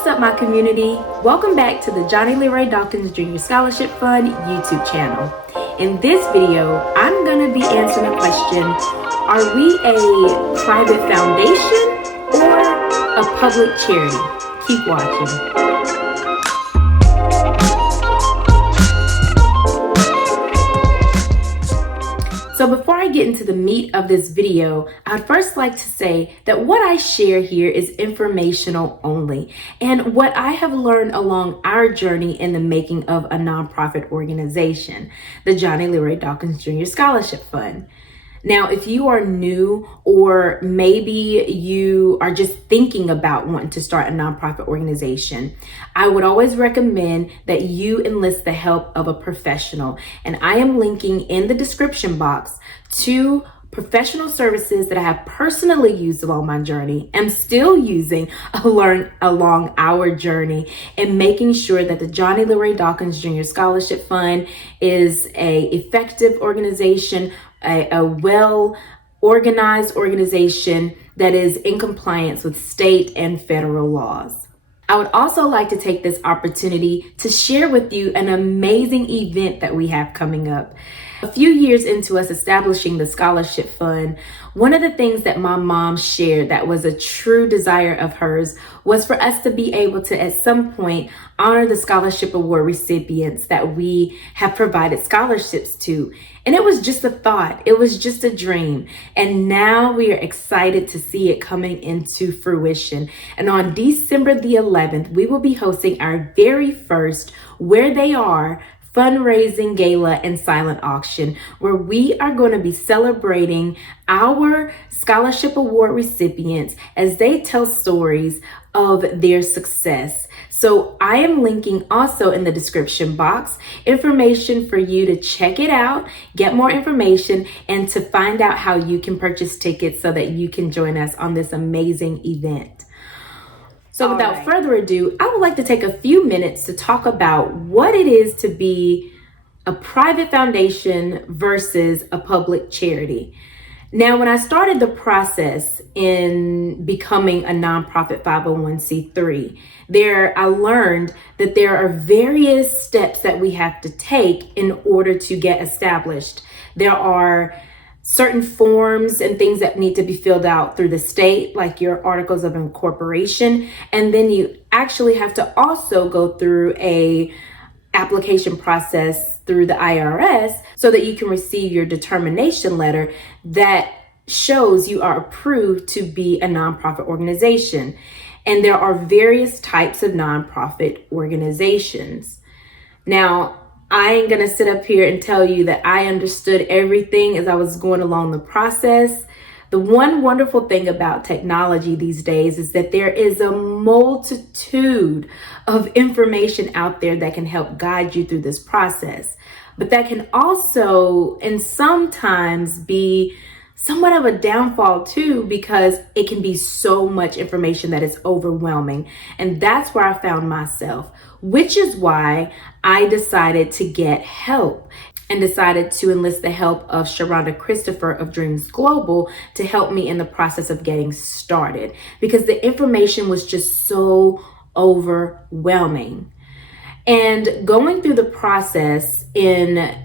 What's up, my community? Welcome back to the Johnny Leroy Dawkins Jr. Scholarship Fund YouTube channel. In this video, I'm going to be answering the question, are we a private foundation or a public charity? Keep watching. So before I get into the meat of this video, I'd first like to say that what I share here is informational only, and what I have learned along our journey in the making of a nonprofit organization, the Johnny Leroy Dawkins Jr. Scholarship Fund. Now, if you are new, or maybe you are just thinking about wanting to start a nonprofit organization, I would always recommend that you enlist the help of a professional. And I am linking in the description box to professional services that I have personally used along my journey, am still using along our journey, and making sure that the Johnny Leroy Dawkins Jr. Scholarship Fund is an effective organization, a well-organized organization that is in compliance with state and federal laws. I would also like to take this opportunity to share with you an amazing event that we have coming up. A few years into us establishing the Scholarship Fund, one of the things that my mom shared that was a true desire of hers was for us to be able to, at some point, honor the scholarship award recipients that we have provided scholarships to. And it was just a thought, it was just a dream. And now we are excited to see it coming into fruition. And on December the 11th, we will be hosting our very first Where They Are fundraising gala and silent auction, where we are going to be celebrating our scholarship award recipients as they tell stories of their success. So I am linking also in the description box information for you to check it out, get more information, and to find out how you can purchase tickets so that you can join us on this amazing event. So without further ado, I would like to take a few minutes to talk about what it is to be a private foundation versus a public charity. Now, when I started the process in becoming a nonprofit 501c3, I learned that there are various steps that we have to take in order to get established. There are certain forms and things that need to be filled out through the state, like your articles of incorporation. And then you actually have to also go through a application process through the IRS so that you can receive your determination letter that shows you are approved to be a nonprofit organization. And there are various types of nonprofit organizations. Now, I ain't gonna sit up here and tell you that I understood everything as I was going along the process. The one wonderful thing about technology these days is that there is a multitude of information out there that can help guide you through this process. But that can also, and sometimes, be somewhat of a downfall too, because it can be so much information that is overwhelming. And that's where I found myself, which is why I decided to get help and decided to enlist the help of Sharonda Christopher of Dreams Global to help me in the process of getting started, because the information was just so overwhelming. And going through the process in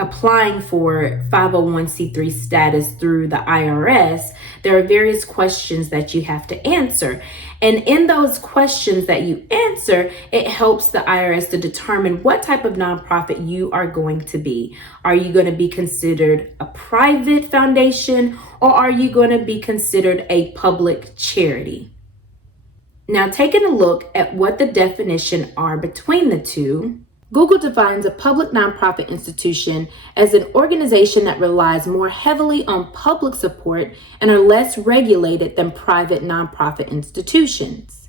applying for 501c3 status through the IRS, there are various questions that you have to answer. And in those questions that you answer, it helps the IRS to determine what type of nonprofit you are going to be. Are you going to be considered a private foundation, or are you going to be considered a public charity? Now, taking a look at what the definition are between the two, Google defines a public nonprofit institution as an organization that relies more heavily on public support and are less regulated than private nonprofit institutions.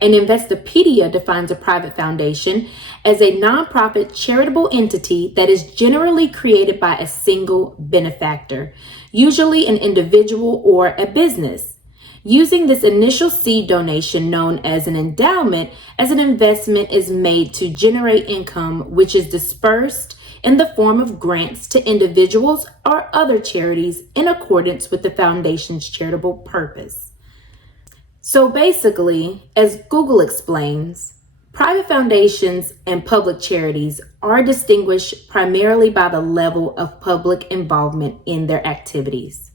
And Investopedia defines a private foundation as a nonprofit charitable entity that is generally created by a single benefactor, usually an individual or a business, using this initial seed donation known as an endowment as an investment is made to generate income, which is dispersed in the form of grants to individuals or other charities in accordance with the foundation's charitable purpose. So basically, as Google explains, private foundations and public charities are distinguished primarily by the level of public involvement in their activities.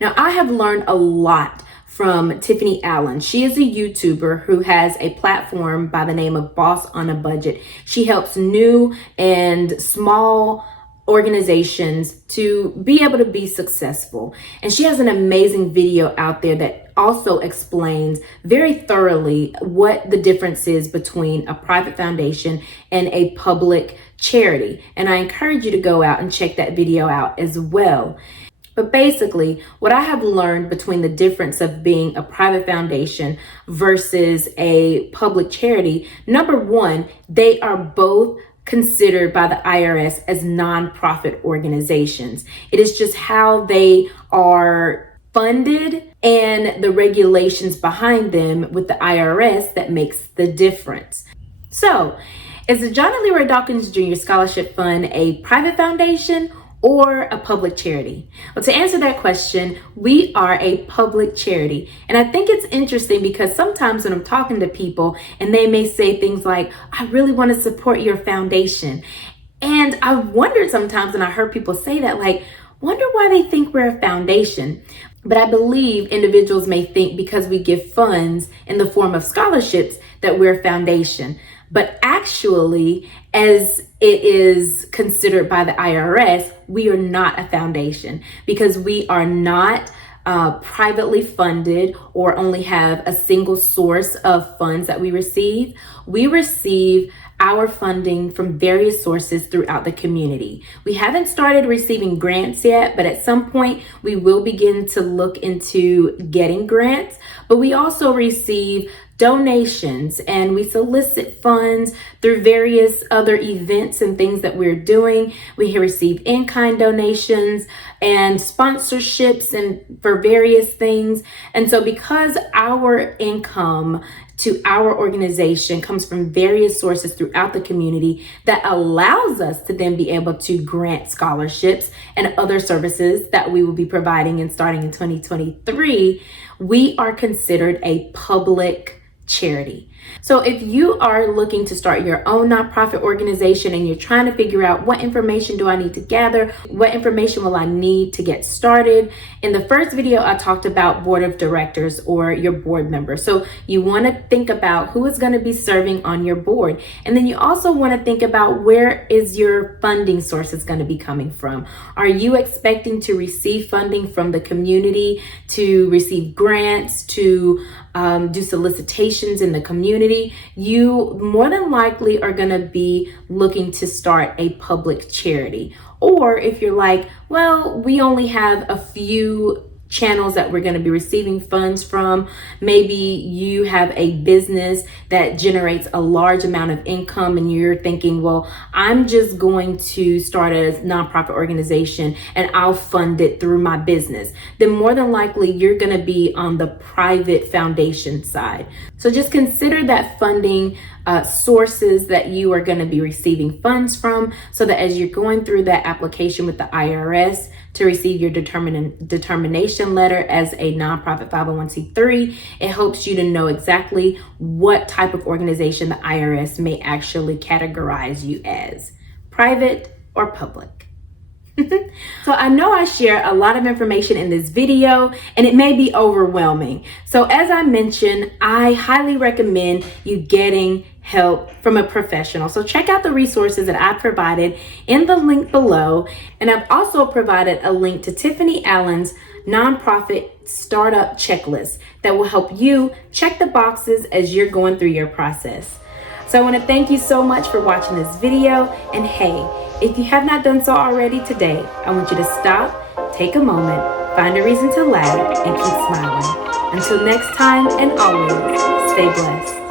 Now, I have learned a lot from Tiffany Allen. She is a YouTuber who has a platform by the name of Boss on a Budget. She helps new and small organizations to be able to be successful. And she has an amazing video out there that also explains very thoroughly what the difference is between a private foundation and a public charity. And I encourage you to go out and check that video out as well. But basically, what I have learned between the difference of being a private foundation versus a public charity, number one, they are both considered by the IRS as nonprofit organizations. It is just how they are funded and the regulations behind them with the IRS that makes the difference. So, is the John and Leroy Dawkins Jr. Scholarship Fund a private foundation or a public charity? Well, to answer that question, we are a public charity. And I think it's interesting because sometimes when I'm talking to people and they may say things like, I really want to support your foundation. And I wondered sometimes when I heard people say that, like, wonder why they think we're a foundation. But I believe individuals may think because we give funds in the form of scholarships that we're a foundation. But actually, as it is considered by the IRS, we are not a foundation because we are not privately funded or only have a single source of funds that we receive. We receive our funding from various sources throughout the community. We haven't started receiving grants yet, but at some point we will begin to look into getting grants. But we also receive donations and we solicit funds through various other events and things that we're doing. We receive in-kind donations and sponsorships and for various things. And so because our income to our organization comes from various sources throughout the community, that allows us to then be able to grant scholarships and other services that we will be providing and starting in 2023, we are considered a public charity. So if you are looking to start your own nonprofit organization and you're trying to figure out what information do I need to gather, what information will I need to get started, in the first video I talked about board of directors or your board member. So you want to think about who is going to be serving on your board. And then you also want to think about where is your funding sources going to be coming from. Are you expecting to receive funding from the community, to receive grants, to do solicitations in the community? You more than likely are going to be looking to start a public charity. Or if you're like, well, we only have a few channels that we're going to be receiving funds from. Maybe you have a business that generates a large amount of income and you're thinking, well, I'm just going to start a nonprofit organization and I'll fund it through my business. Then more than likely you're going to be on the private foundation side. So just consider that funding sources that you are going to be receiving funds from, so that as you're going through that application with the IRS to receive your determination letter as a nonprofit 501c3, it helps you to know exactly what type of organization the IRS may actually categorize you as, private or public. So I know I share a lot of information in this video and it may be overwhelming. So as I mentioned, I highly recommend you getting help from a professional. So check out the resources that I provided in the link below. And I've also provided a link to Tiffany Allen's nonprofit startup checklist that will help you check the boxes as you're going through your process. So I want to thank you so much for watching this video. And hey, if you have not done so already today, I want you to stop, take a moment, find a reason to laugh, and keep smiling. Until next time, and always, stay blessed.